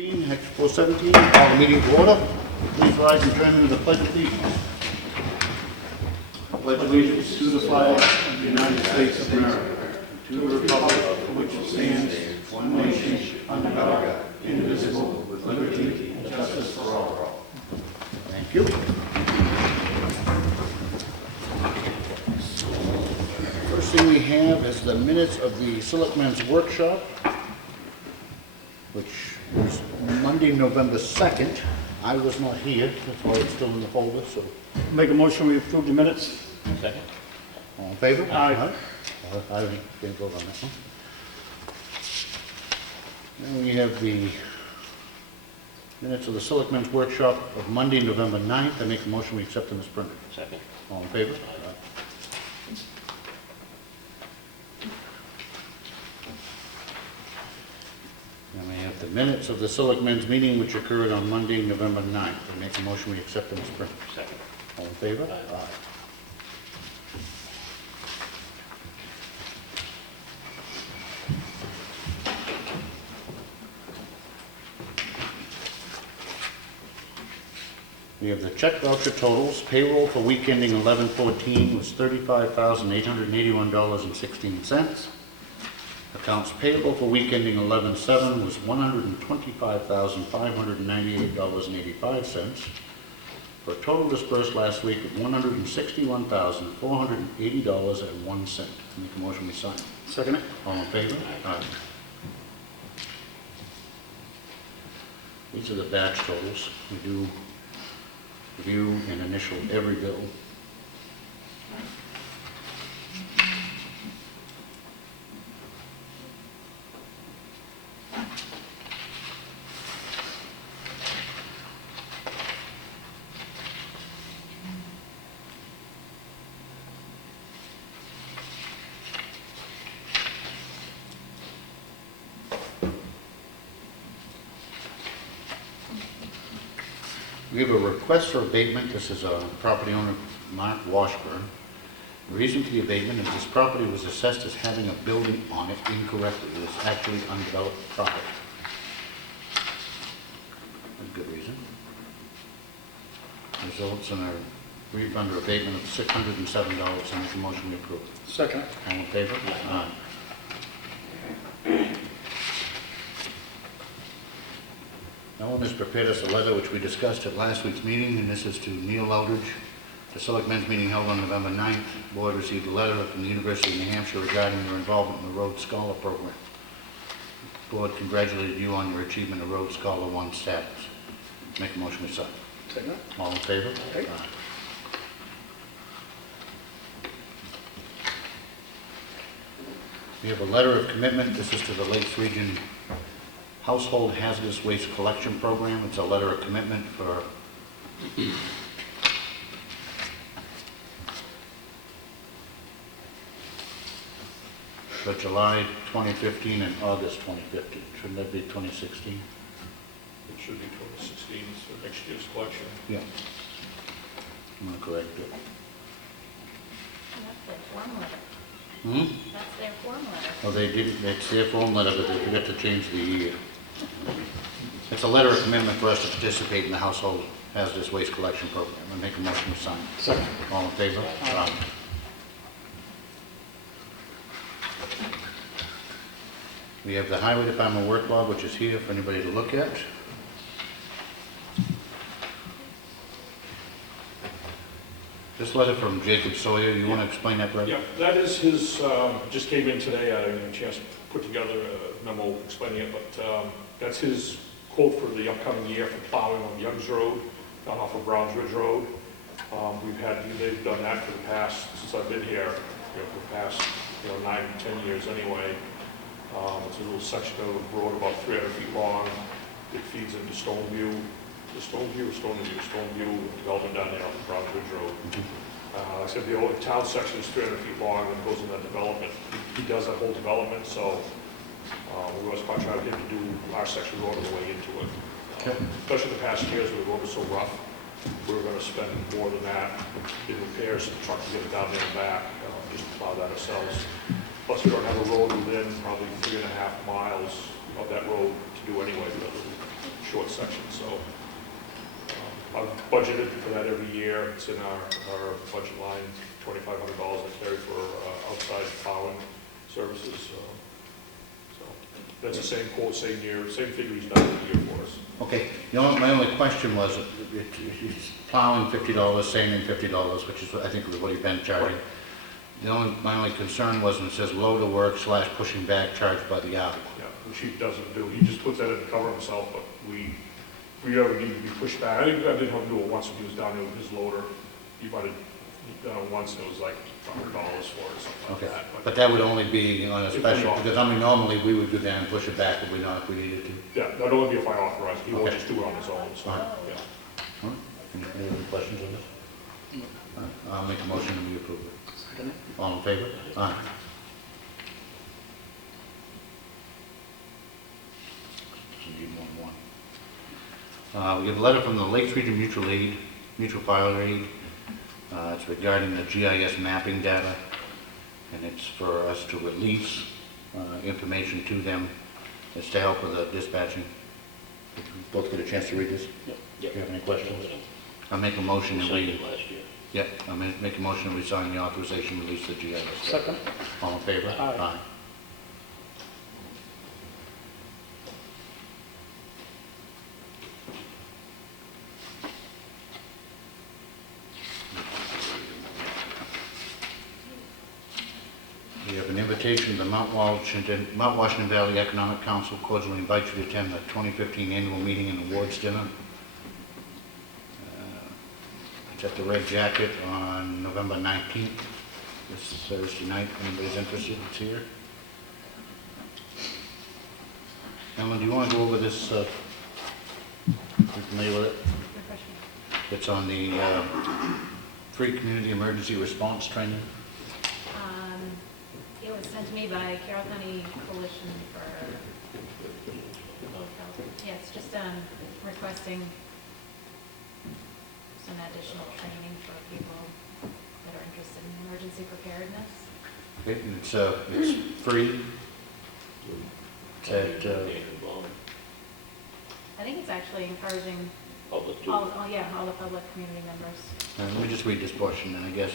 Next 417, call the meeting to order. Please rise and join me in the pledge of allegiance. I pledge allegiance to the flag of the United States of America, to the republic for which it stands, one nation, under God, indivisible, with liberty and justice for all. Thank you. First thing we have is the minutes of the Selectmen's workshop, which was Monday, November 2nd. I was not here, that's why it's still in the folder, so. Make a motion, we approve the minutes. Second. All in favor? Aye. I can't vote on that one. Then we have the minutes of the Selectmen's workshop of Monday, November 9th. I make a motion we accept them as printed. Second. All in favor? And we have the minutes of the Selectmen's meeting which occurred on Monday, November 9th. I make a motion we accept them as printed. Second. All in favor? Aye. We have the check voucher totals. Payroll for week ending 11/14 was $35,881.16. Accounts payable for week ending 11/7 was $125,598.85. For a total dispersed last week of $161,480.01. Make a motion we sign. Second it. All in favor? Aye. These are the batch totals. We do review and initial every bill. We have a request for abatement. This is a property owner, Mark Washburn. The reason for the abatement is this property was assessed as having a building on it incorrectly. It was actually undeveloped property. A good reason. Results in a refund or abatement of $607. I make a motion to approve. Second. All in favor? Aye. Ellen has prepared us a letter which we discussed at last week's meeting, and this is to Neil Eldridge. The Selectmen's meeting held on November 9th. The board received a letter from the University of New Hampshire regarding your involvement in the Rhodes Scholar Program. The board congratulated you on your achievement of Rhodes Scholar 1 status. Make a motion to sign. Second. All in favor? Aye. Aye. We have a letter of commitment. This is to the Lakes Region Household Hazardous Waste Collection Program. It's a letter of commitment for July 2015 and August 2015. Shouldn't that be 2016? It should be 2016, so next year's collection. Yeah. I'm going to correct it. That's their form letter. That's their form letter. Oh, they didn't, it's their form letter, but they forgot to change the year. It's a letter of commitment for us to participate in the Household Hazardous Waste Collection Program. I make a motion to sign. Second. All in favor? Aye. We have the Highway Department work log, which is here for anybody to look at. This letter from Jacob Sawyer, you want to explain that, Brett? Yeah, that is his, just came in today, I didn't have a chance to put together a memo explaining it, but that's his quote for the upcoming year for plowing on Youngs Road, down off of Browns Ridge Road. They've done that for the past, since I've been here, for the past, 9, 10 years anyway. It's a little section of road about 300 feet long. It feeds into Stoneview development down there on the Browns Ridge Road. Like I said, the old town section is 300 feet long and goes in that development. He does that whole development, so we always try to get him to do our section road on the way into it. Especially the past years where the road was so rough, we were going to spend more than that in repairs to the truck to get it down there and back, just to plow that ourselves. Plus, we don't have a road within probably 3.5 miles of that road to do anyway. short section, so. I've budgeted for that every year. It's in our budget line, $2,500 I carry for outside plowing services. So that's the same quote, same year, same figure he's done every year for us. Okay, my only question was, it's plowing $50, sanding $50, which is, I think, was what he's been charging. My only concern was when it says load of work / pushing back charged by the hour. Yeah, which he doesn't do. He just puts that in to cover himself, but if we ever need to be pushed back, I didn't have to do it once when he was down there with his loader. He might have done it once and it was like $100 for it or something like Okay, that. but that would only be on a If we special, authorize. because I mean, normally we would go down and push it back, but we not if we needed to. Yeah, that'd only be if I authorized. He won't Okay. just do it on his own, so, Alright. yeah. Any other questions on this? I'll make a motion and we approve it. Second it. All in favor? Aye. We have a letter from the Lakes Region Mutual Fire Aid. It's regarding the GIS mapping data, and it's for us to release information to them. It's to help with the dispatching. Did you both get a chance to read this? Yep. Do you have any questions? I'll make a motion that we... Yep, I'll make a motion that we sign the authorization to release the GIS. Second. All in favor? Aye. We have an invitation to the Mount Washington Valley Economic Council cordially invite you to attend the 2015 annual meeting and awards dinner. It's at the Red Jacket on November 19th, this Thursday night. If anybody's interested, it's here. Ellen, do you want to go over this? You familiar with it? It's on the free community emergency response training. It was sent to me by Carroll County Coalition for Public Health. Yeah, it's just requesting some additional training for people that are interested in emergency preparedness. Okay, and it's free. It's at, I think it's actually encouraging all the public community members. let me just read this portion then, I guess.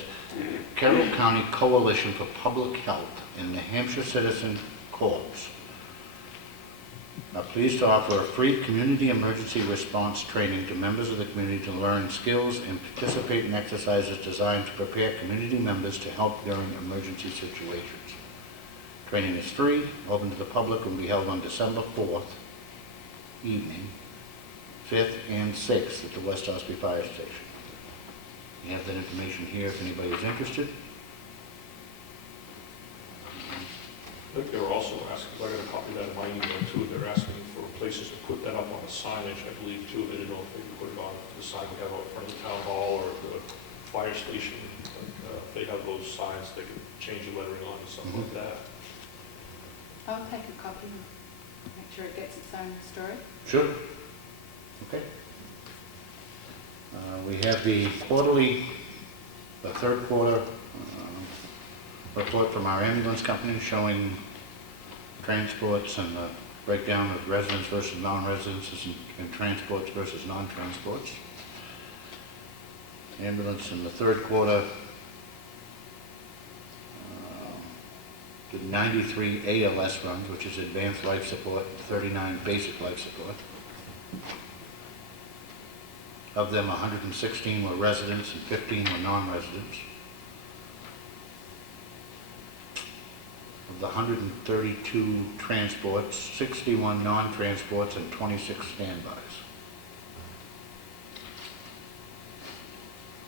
Carroll County Coalition for Public Health and New Hampshire Citizen Corps are pleased to offer a free community emergency response training to members of the community to learn skills and participate in exercises designed to prepare community members to help during emergency situations. Training is free, open to the public, and will be held on December 4th evening, 5th and 6th at the West Ossipee Fire Station. You have that information here if anybody is interested. I think they were also asking, because I got a copy of that in my email too, they're asking for places to put that up on the signage, I believe too. They didn't know if they could put it on the sign we have out in front of the town hall or the fire station. They have those signs, they can change the lettering on and stuff like that. I'll take a copy and make sure it gets its own story. Sure. Okay. We have the third quarter report from our ambulance company showing transports and the breakdown of residents versus non-residents and transports versus non-transports. Ambulance in the third quarter did 93 ALS runs, which is advanced life support, 39 basic life support. Of them, 116 were residents and 15 were non-residents. Of the 132 transports, 61 non-transports and 26 standbys.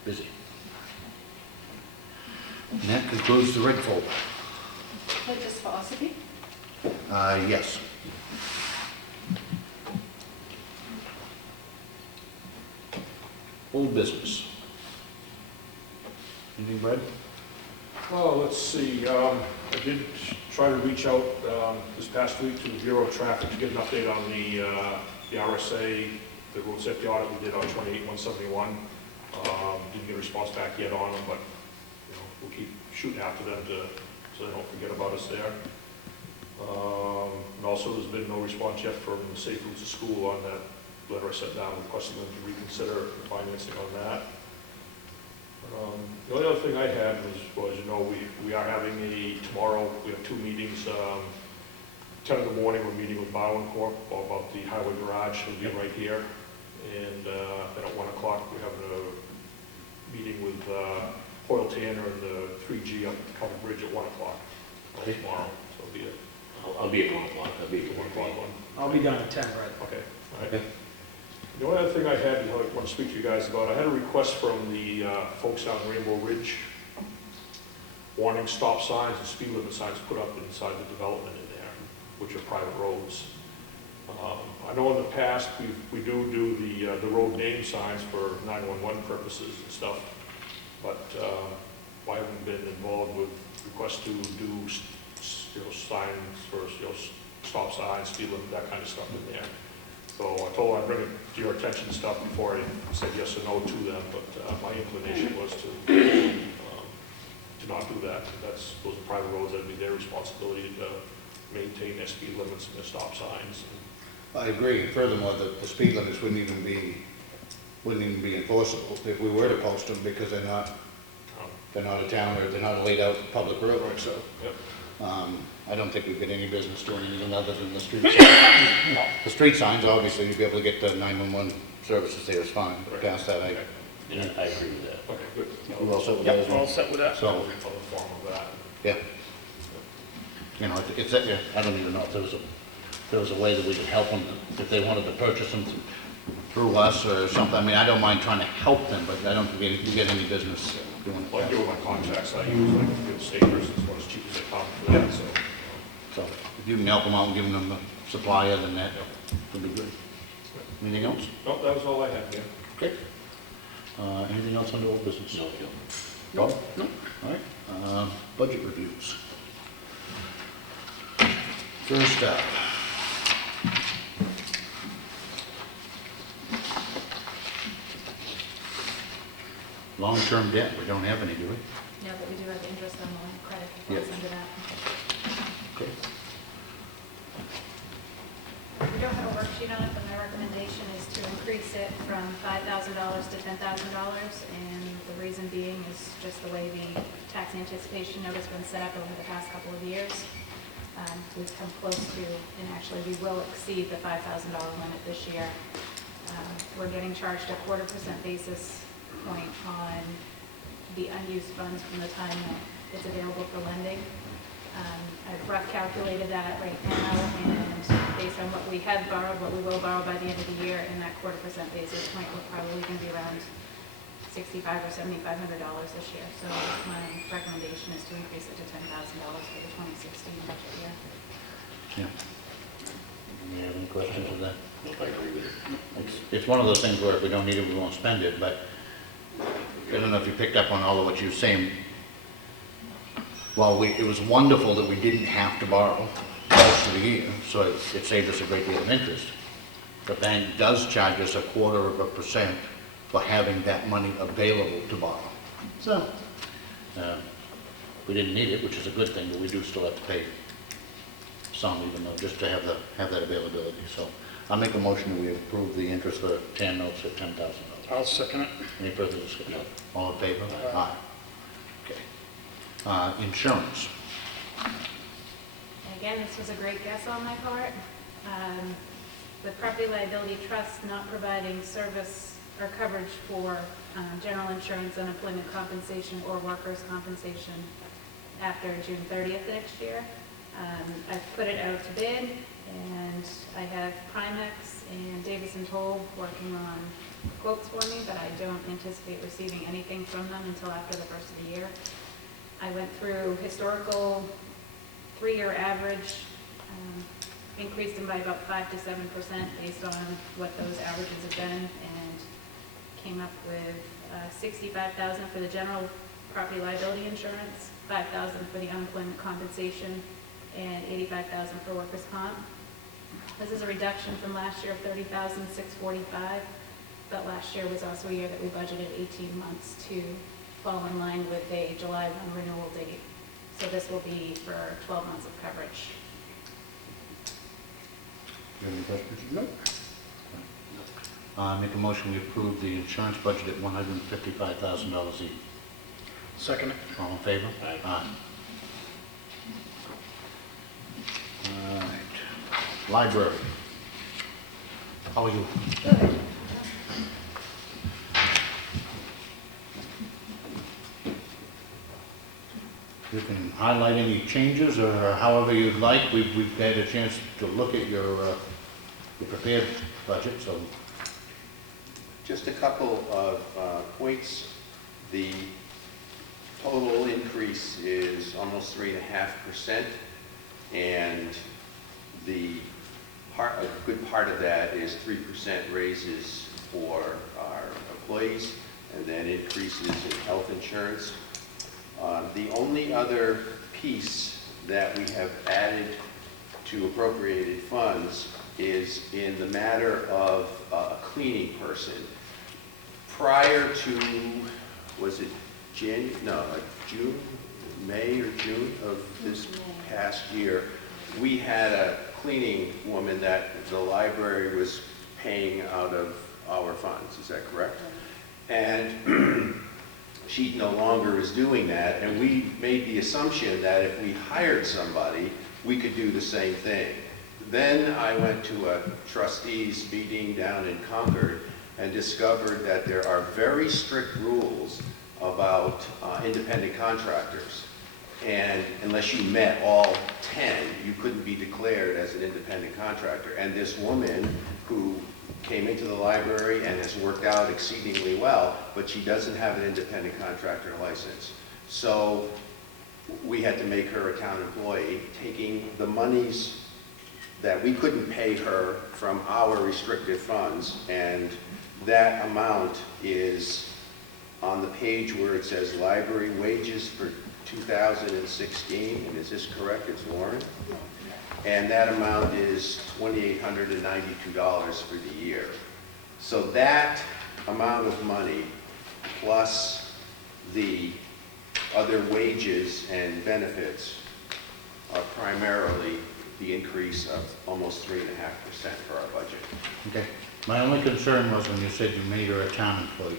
Busy. And that concludes the rig folder. So just for Ossipee? Yes. Old business. Anything, Brad? Oh, let's see, I did try to reach out this past week to the Bureau of Traffic to get an update on the RSA, the road safety audit we did on 28-171. Didn't get a response back yet on them, but we'll keep shooting after them so they don't forget about us there. And also, there's been no response yet from Safe Routes to School on that letter I sent down requesting them to reconsider financing on that. The only other thing I had was, you know, we are having tomorrow, we have 2 meetings. 10 in the morning, we're meeting with Bowen Corp. About the highway garage. It'll be right here. And then at 1 o'clock, we're having a meeting with Hoyle Tanner and the 3G up at the Covered Bridge at 1 o'clock tomorrow. So it'll be a I'll be at 1 o'clock. I'll be at 1 o'clock one. I'll be done at 10, right? Okay, all right. Okay. The only other thing I had, I want to speak to you guys about, I had a request from the folks on Rainbow Ridge wanting stop signs and speed limit signs put up inside the development in there, which are private roads. I know in the past, we do the road name signs for 911 purposes and stuff, but I haven't been involved with requests to do signs for stop signs, speed limit, that kind of stuff in there. So I told her I'd bring it to your attention and stuff before I said yes or no to them, but my inclination was to not do that. Those are private roads, that'd be their responsibility to maintain their speed limits and their stop signs. I agree, and furthermore, the speed limits wouldn't even be enforceable if we were to post them, because they're not a town, or they're not a laid out public road, so. Yep. I don't think we've got any business doing anything other than the street signs. The street signs, obviously, you'd be able to get the 911 services there is fine, but past that, Yeah, I agree with that. Okay, good. we're all set with that as Yep, we're well. all set with that. So, I'll inform of that. yeah. You know, it's, yeah, I don't even know if there was a way that we could help them, if they wanted to purchase them through us or something. I mean, I don't mind trying to help them, but I don't think you get any business doing Well, I it. do with my contacts, I use like good stakers, it's about as cheap as they come for that, so. So, if you can help them out and give them a supplier, then that would be good. Anything else? No, that was all I had, yeah. Okay. Anything else under old business? No, Bob? No. All right. Budget reviews. First up. Long-term debt, we don't have any, do we? No, but we do have interest on the credit that falls Yes. under that. Okay. We don't have a worksheet on it, but my recommendation is to increase it from $5,000 to $10,000. And the reason being is just the way the tax anticipation note has been set up over the past couple of years. We've come close to, and actually we will exceed the $5,000 limit this year. We're getting charged a 0.25% basis point on the unused funds from the time that it's available for lending. I've rough calculated that right now, and based on what we have borrowed, what we will borrow by the end of the year, and that 0.25% basis point, we're probably going to be around $6,500 or $7,500 this year. So my recommendation is to increase it to $10,000 for the 2016 budget year. Yeah. Do you have any questions of that? I agree with it. It's one of those things where if we don't need it, we won't spend it, but I don't know if you picked up on all of what you were saying. Well, it was wonderful that we didn't have to borrow most of the year, so it saved us a great deal of interest. The bank does charge us 0.25% for having that money available to borrow. So, we didn't need it, which is a good thing, but we do still have to pay some, even though, just to have that availability. So, I'll make a motion that we approve the interest for 10 notes at $10,000. I'll second it. Any further discussion? All in favor? Aye. Okay. Insurance. And again, this was a great guess on my part. With property liability trust not providing service or coverage for general insurance, unemployment compensation, or workers' compensation after June 30th next year, I've put it out to bid, and I have Primex and Davison Toll working on quotes for me, but I don't anticipate receiving anything from them until after the first of the year. I went through historical 3-year average, increased them by about 5 to 7% based on what those averages have been, and came up with $65,000 for the general property liability insurance, $5,000 for the unemployment compensation, and $85,000 for workers' comp. This is a reduction from last year of $30,645, but last year was also a year that we budgeted 18 months to fall in line with a July 1 renewal date. So this will be for 12 months of coverage. Do you have any questions? No. Make a motion, we approve the insurance budget at $155,000 each. Second. All in favor? Aye. All right. Library. How are you? You can highlight any changes or however you'd like. We've had a chance to look at your prepared budget, so. Just a couple of points. The total increase is almost 3.5%, and a good part of that is 3% raises for our employees, and then increases in health insurance. The only other piece that we have added to appropriated funds is in the matter of a cleaning person. Prior to, was it June, May or June of this past year, we had a cleaning woman that the library was paying out of our funds, is that correct? And she no longer is doing that, and we made the assumption that if we hired somebody, we could do the same thing. Then I went to a trustees meeting down in Concord and discovered that there are very strict rules about independent contractors. And unless you met all 10, you couldn't be declared as an independent contractor. And this woman who came into the library and has worked out exceedingly well, but she doesn't have an independent contractor license. So we had to make her a town employee, taking the monies that we couldn't pay her from our restricted funds, and that amount is on the page where it says library wages for 2016, and is this correct? It's Lauren? And that amount is $2,892 for the year. So that amount of money, plus the other wages and benefits, are primarily the increase of almost 3.5% for our budget. Okay. My only concern was when you said you made her a town employee.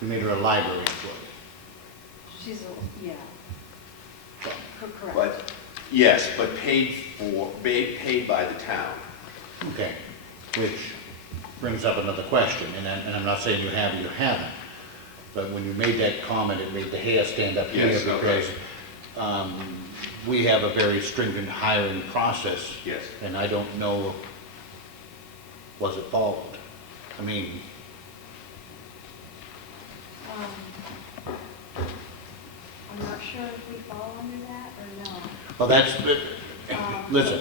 You made her a library employee. She's a, yeah. Correct. But, yes, but paid by the town. Okay. Which brings up another question, and I'm not saying you have or you haven't, but when you made that comment, it made the hair stand up here Yes, okay. because we have a very stringent hiring process. Yes. And I don't know, was it followed? I mean, I'm not sure if we fall under that or no. well, that's, listen,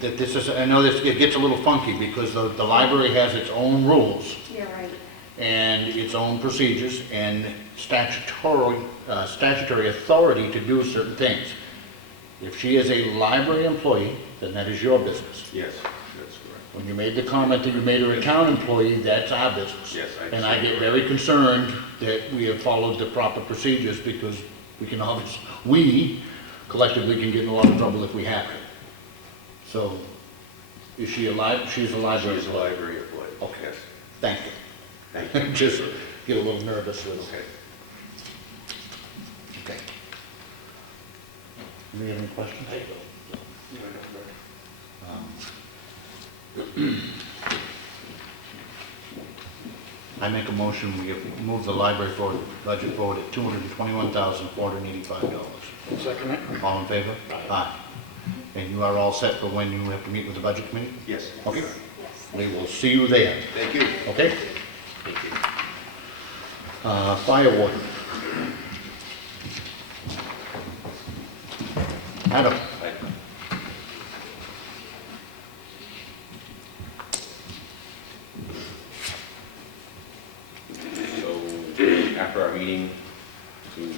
this is, I know this, it gets a little funky because the library has its own rules You're right. and its own procedures and statutory authority to do certain things. If she is a library employee, then that is your business. Yes, that's correct. When you made the comment that you made her a town employee, that's our business. Yes, I And I get very concerned that we have followed the proper procedures because we collectively can get in a lot of trouble if we haven't. So, is she she's a library She is a employee? library employee. Okay. Yes. Thank you. Thank you. Just get a little nervous with it. Okay. Okay. Do you have any questions? I make a motion, we move the library forward, budget forward at $221,485. Second it. All in favor? Aye. And you are all set for when you have to meet with the budget committee? Yes. Okay. Yes. We will see you there, Thank you. okay? Thank you. Fire warden. Adam. So after our meeting, to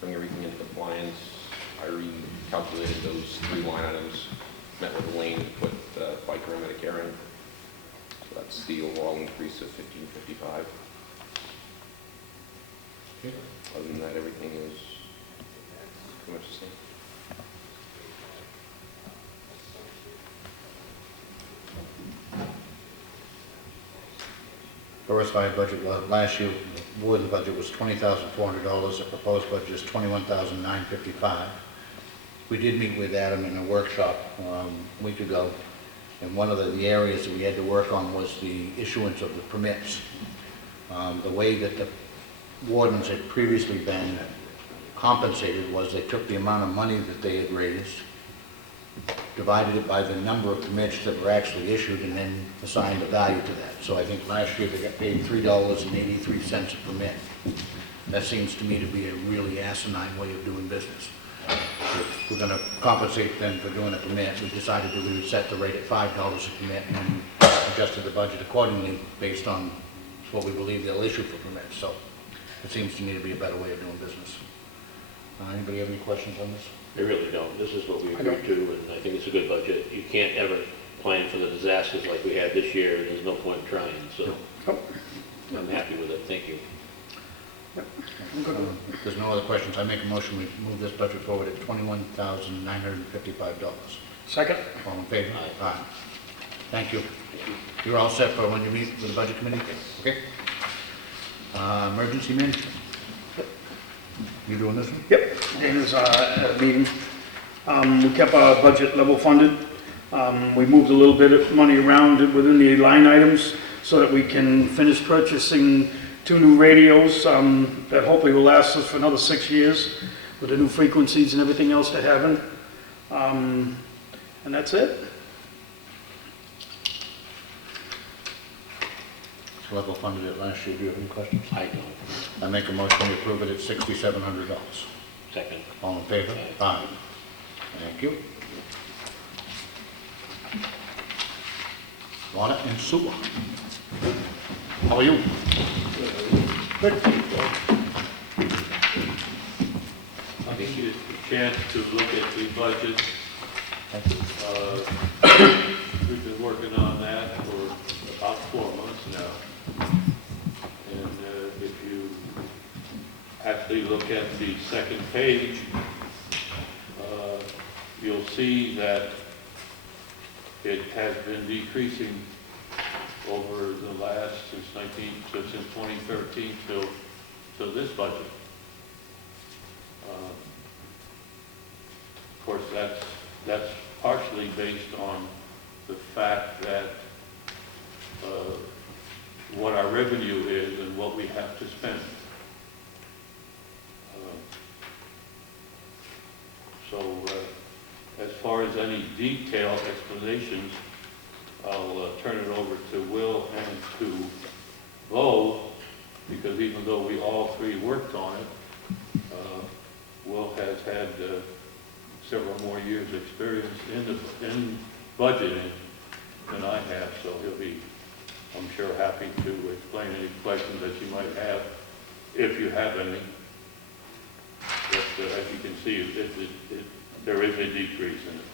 bring everything into compliance, I recalculated those 3 line items, met with Elaine to put FICA and Medicare in. So that's the overall increase of $1,555. Other than that, everything is pretty much the same. Diversified budget was, last year, the board budget was $20,400, the proposed budget is $21,955. We did meet with Adam in a workshop a week ago, and one of the areas that we had to work on was the issuance of the permits. The way that the wardens had previously been compensated was they took the amount of money that they had raised, divided it by the number of permits that were actually issued, and then assigned a value to that. So I think last year they got paid $3.83 a permit. That seems to me to be a really asinine way of doing business. If we're going to compensate them for doing a permit, we decided that we would set the rate at $5 a permit and adjusted the budget accordingly based on what we believe they'll issue for permits. So it seems to me to be a better way of doing business. Anybody have any questions on this? I really don't. This is what we agreed to, and I think it's a good budget. You can't ever plan for the disasters like we had this year, and there's no point in trying, so I'm happy with it. Thank you. If there's no other questions, I make a motion, we move this budget forward at $21,955. Second? All in favor? Aye. Aye. Thank you. You're all set for when you meet with the budget committee? Okay. Emergency management. You doing this one? Yep, Dana's at a meeting. We kept our budget level funded. We moved a little bit of money around within the line items so that we can finish purchasing 2 new radios that hopefully will last us for another 6 years with the new frequencies and everything else they're having. And that's it. Level funded it last year. Do you have any questions? I don't. I make a motion to approve it at $6,700. Second. All in favor? Aye. Thank you. Water and sewer. How are you? I think you get a chance to look at the budget. We've been working on that for about 4 months now. And if you actually look at the second page, you'll see that it has been decreasing over the last, since 2013 till this budget. Of course, that's partially based on the fact that what our revenue is and what we have to spend. As far as any detailed explanations, I'll turn it over to Will and to Bo, because even though we all three worked on it, Will has had several more years' experience in budgeting than I have, so he'll be, I'm sure, happy to explain any questions that you might have, if you have any. But as you can see, there is a decrease in it,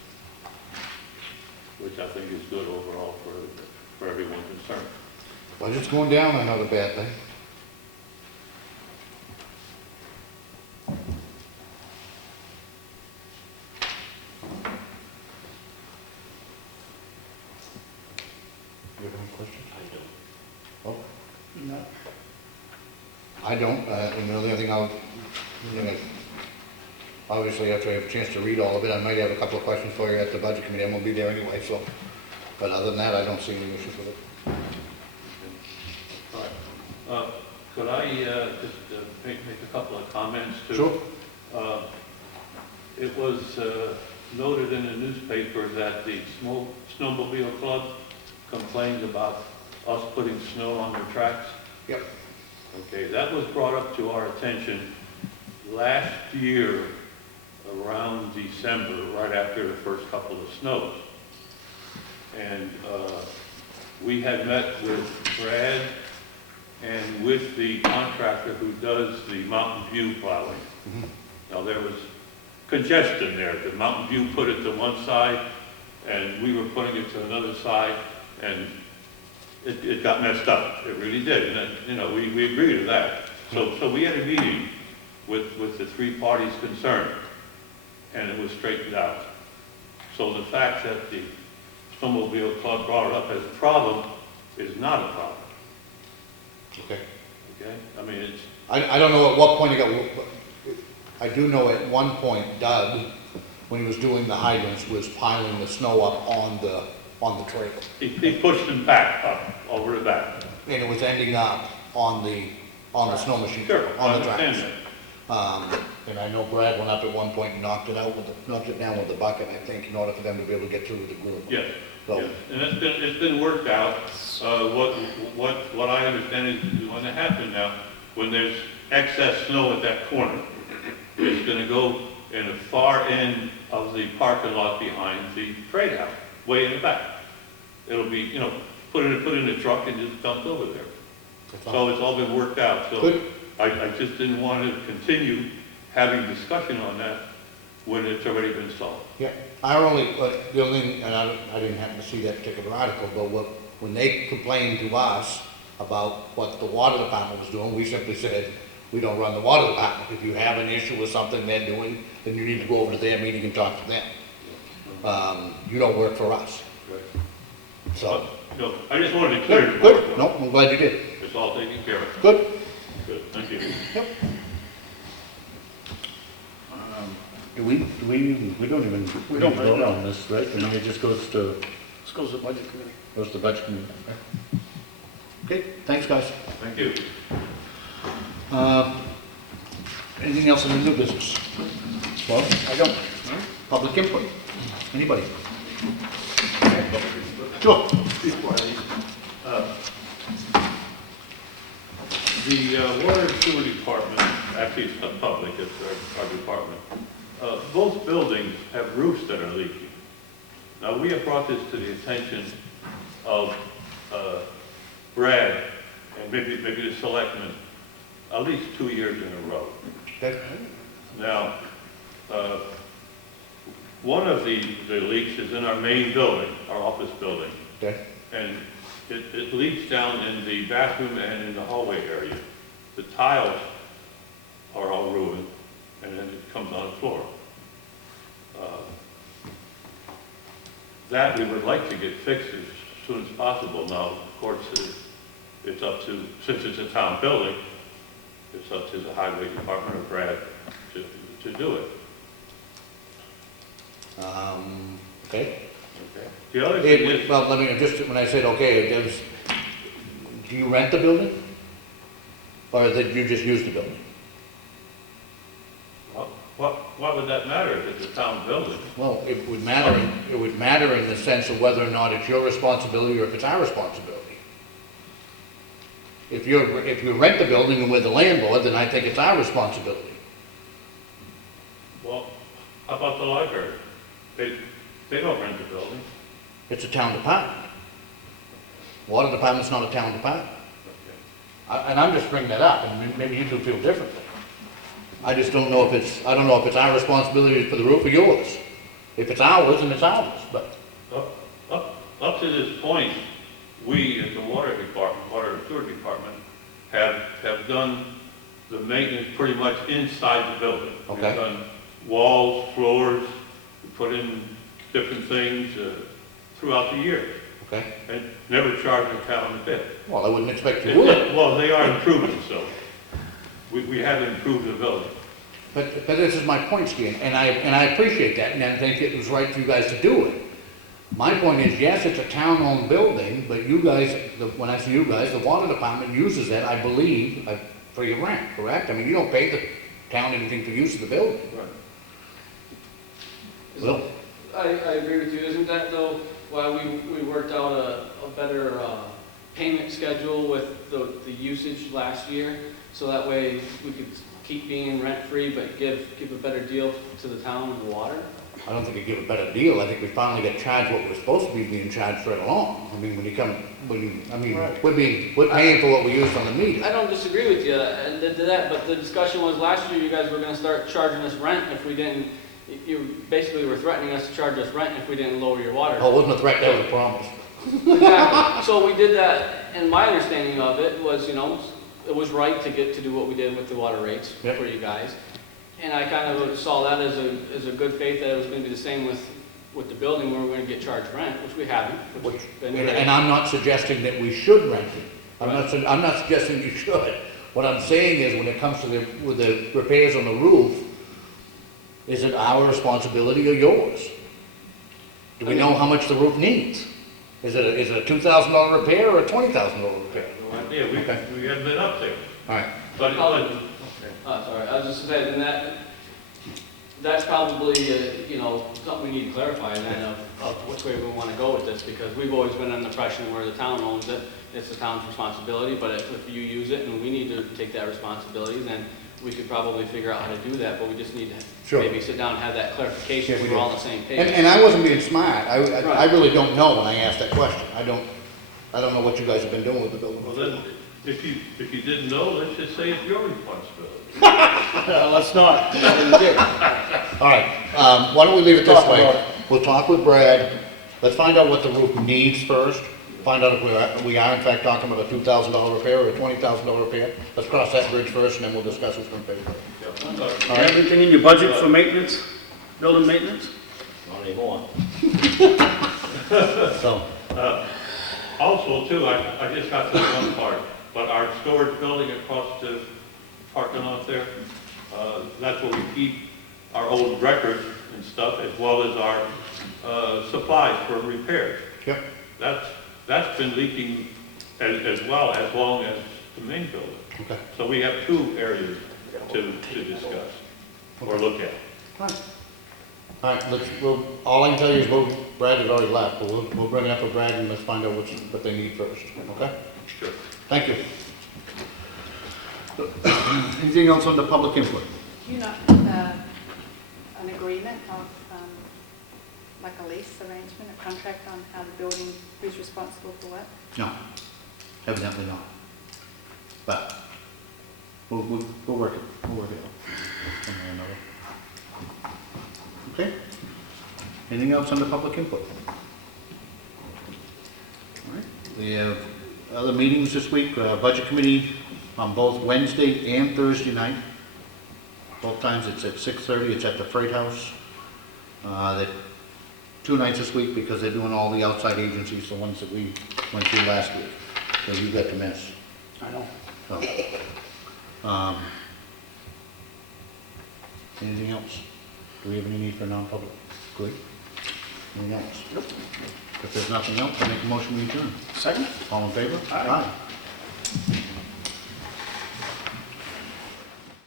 which I think is good overall for everyone concerned. Budget's going down, another bad thing. You have any questions? I don't. Oh, No. I don't, and the only thing I'll, obviously after I have a chance to read all of it, I might have a couple of questions for you at the budget committee. I'm gonna be there anyway, so, but other than that, I don't see any issues with it. All right. Could I just make a couple of comments too? Sure. It was noted in the newspaper that the snowmobile club complained about us putting snow on their tracks. Yep. Okay, that was brought up to our attention last year around December, right after the first couple of snows. And we had met with Brad and with the contractor who does the Mountain View plowing. Mm-hmm. Now there was congestion there. The Mountain View put it to one side and we were putting it to another side, and it got messed up. It really did. And we agreed to that. So we had a meeting with the three parties concerned, and it was straightened out. So the fact that the snowmobile club brought it up as a problem is not a problem. I don't know at what point it got, I do know at one point Doug, when he was doing the hydrants, was piling the snow up on the trailer. He pushed them back, up, over the back. And it was ending up on the snow machine, Sure, I on the understand tracks. that. And I know Brad went up at one point and knocked it down with the bucket, I think, in order for them to be able to get through the group. Yes, So- yes, and it's been worked out. What I understand is going to happen now, when there's excess snow at that corner, it's gonna go in the far end of the parking lot behind the trade house, way in the back. It'll be, you know, put in the truck and just dumped over there. So it's all been worked out, so Good. I just didn't want to continue having discussion on that when it's already been solved. Yeah, the only thing, and I didn't happen to see that particular article, but when they complained to us about what the water department was doing, we simply said, we don't run the water department. If you have an issue with something they're doing, then you need to go over to their meeting and talk to them. You don't work for us. So, No, I just wanted to clear the good, board. no, I'm glad you did. It's all taken care of. Good. Good, thank you. We don't even vote on this, right? I mean, it just goes to, this goes to the budget committee. Goes to the budget committee. Okay, thanks, guys. Thank you. Anything else in the new business? Well, I don't. Public input? Anybody? Sure. The water and sewer department, actually it's not public, it's our department. Both buildings have roofs that are leaking. Now, we have brought this to the attention of Brad and maybe the selectmen at least 2 years in a row. Okay. Now, one of the leaks is in our main building, our office building. Okay. And it leaks down in the bathroom and in the hallway area. The tiles are all ruined, and then it comes on the floor. That we would like to get fixed as soon as possible. Now, of course, it's up to, since it's a town building, it's up to the highway department or Brad to do it. Okay. Okay. The other thing is, Well, let me, just, when I said, okay, do you rent the building? Or that you just use the building? what would that matter if it's a town building? Well, it would matter in the sense of whether or not it's your responsibility or if it's our responsibility. If you rent the building and we're the landlord, then I think it's our responsibility. Well, how about the library? They don't rent the building. It's a town department. Water department's not a town department. And I'm just bringing that up, and maybe you do feel differently. I just don't know if it's our responsibility for the roof or yours. If it's ours, then it's ours, but. Up to this point, we at the water and sewer department, have done the maintenance pretty much inside the building. Okay. We've done walls, floors, we put in different things throughout the year, Okay. and never charged the town a bit. Well, I wouldn't expect you would. Well, they are improving, so we have improved the building. But this is my point, Stan, and I appreciate that, and I think it was right for you guys to do it. My point is, yes, it's a town-owned building, but you guys, when I say you guys, the water department uses it, I believe, for your rent, correct? I mean, you don't pay the town anything for use of the building. Well, I agree with you. Isn't that though why we worked out a better payment schedule with the usage last year? So that way we could keep being rent-free but give a better deal to the town and the water? I don't think it'd give a better deal. I think we finally got charged what we're supposed to be being charged right along. I mean, Right. we're paying for what we used on the meter. I don't disagree with you and did that, but the discussion was last year you guys were gonna start charging us rent if we didn't, you basically were threatening us to charge us rent if we didn't lower your water. Oh, it wasn't a threat, that was a promise. Exactly. So we did that, and my understanding of it was, it was right to do what we did with the water rates Yep. for you guys. And I kind of saw that as a good faith that it was gonna be the same with the building where we're gonna get charged rent, which we haven't. And I'm not suggesting that we should rent it. I'm not suggesting you should. what I'm saying is, when it comes to with the repairs on the roof, is it our responsibility or yours? Do we know how much the roof needs? Is it a $2,000 repair or a $20,000 repair? No idea, Okay. we haven't been up there. All right, But, Sorry, I was just saying, and that's probably, something we need to clarify then of which way we want to go with this, because we've always been under the impression where the town owns it, it's the town's responsibility, but if you use it and we need to take that responsibility, then we could probably figure out how to do that, but we just need to Sure. maybe sit down and have that clarification, Yeah, we so we're all do. on the same page. and I wasn't being smart, I Right. really don't know when I asked that question. I don't know what you guys have been doing with the building. well then, if you didn't know, let's just say it's your responsibility. Let's not. All right, why don't we leave it this Talk about way? it. We'll talk with Brad, let's find out what the roof needs first, find out if we are in fact talking about a $2,000 repair or a $20,000 repair. Let's cross that bridge first, and then we'll discuss who's gonna pay for it. Yeah. All right? Anything in your budget for maintenance, building maintenance? Not anymore. So, Also too, I just got to the one part, but our storage building across the parking lot there, that's where we keep our old records and stuff, as well as our supplies for repairs. yep, That's been leaking as well, as long as the main building. okay. So we have two areas to discuss or look at. All right, all I can tell you is, Brad has already left, but we'll bring it up with Brad and let's find out what they need first, okay? Sure. Thank you. Anything else on the public input? Do you know, an agreement of, like a lease arrangement, a contract on how the building, who's responsible for what? No, evidently not. But we'll work it out, one way or another. Okay? Anything else on the public input? All right, we have other meetings this week, budget committee on both Wednesday and Thursday night. Both times it's at 6:30, it's at the Freight House. That 2 nights this week because they're doing all the outside agencies, the ones that we went through last week, so you got to miss. I know. So, anything else? Do we have any need for non-public? Good. Anything else? If there's nothing else, I make a motion we adjourn. Second? All in favor? Aye. Aye.